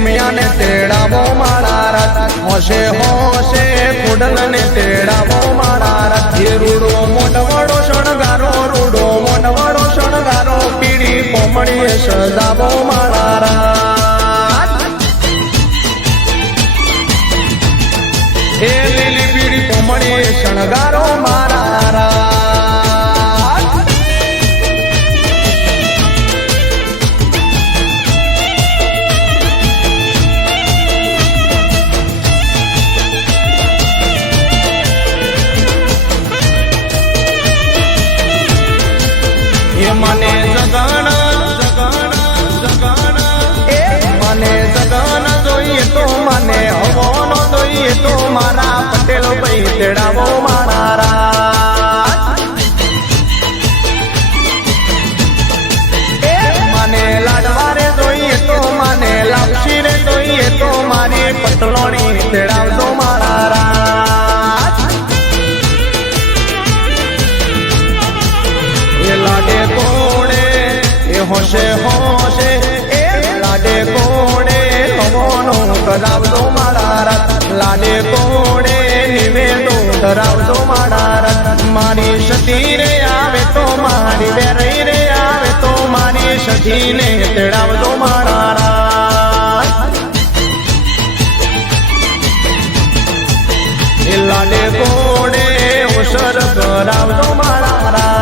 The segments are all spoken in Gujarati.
ઉમિયા ને તેડાવો મારા રથ હોશે હોશે ખોડલ ને તેડાવો મારા રથ રૂડો મોટવાડો શણગારો રૂડો મોટવાડો શણગારો પીડી કોમળીએ સજાવો મારા રથ એ લીલી પીડી કોમળીએ શણગારો મારા રથ મને જગન જોઈએ તો મને હવાનો જોઈએ તો મારા પટેલ ભાઈ તેડાવો મારા રાત મને લાડવારે જોઈએ તો મને લાપસી રે જોઈએ તો મારી પટલોણી તેડાવજો મારા રાત એ લાડે કોડે એ હોશે હોશે એ લાડે કોડે હવાનો કરાવજો મારા રથ લાડે કોડે નિવેદો ધરાવજો મારા રથ મારી સતી રે આવે તો મારી વેરઈ રે આવે તો મારી સતીને તેડાવજો મારા રથ એ લાડે કોડે અવસર કરાવજો મારા રથ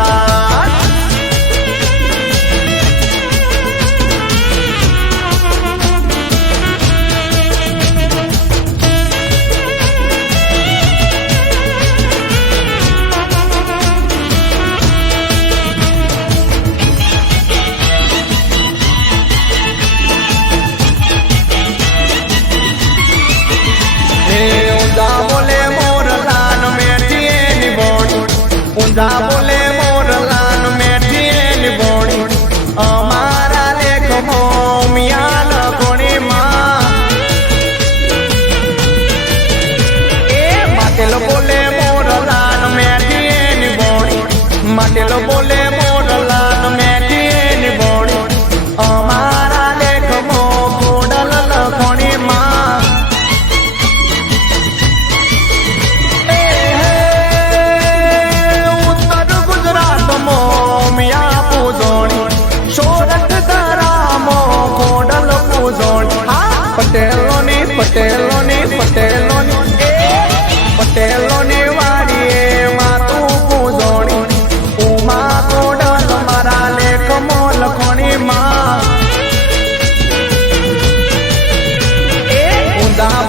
બોલે મોરલાન મેઠીએ બોણી અમારા લેખમો મિયાન કોણીમાં એ mateલ બોલે મોરલાન મેઠીએ બોણી mateલ બોલે મોરલાન મેઠીએ બોણી અમારા લેખમો કોડલ લખોણીમાં પટેલોની વાડીએ માતું પૂજોણી ઉમા કોડલ મારા લેખમો લખોણી માં એ ઊંધા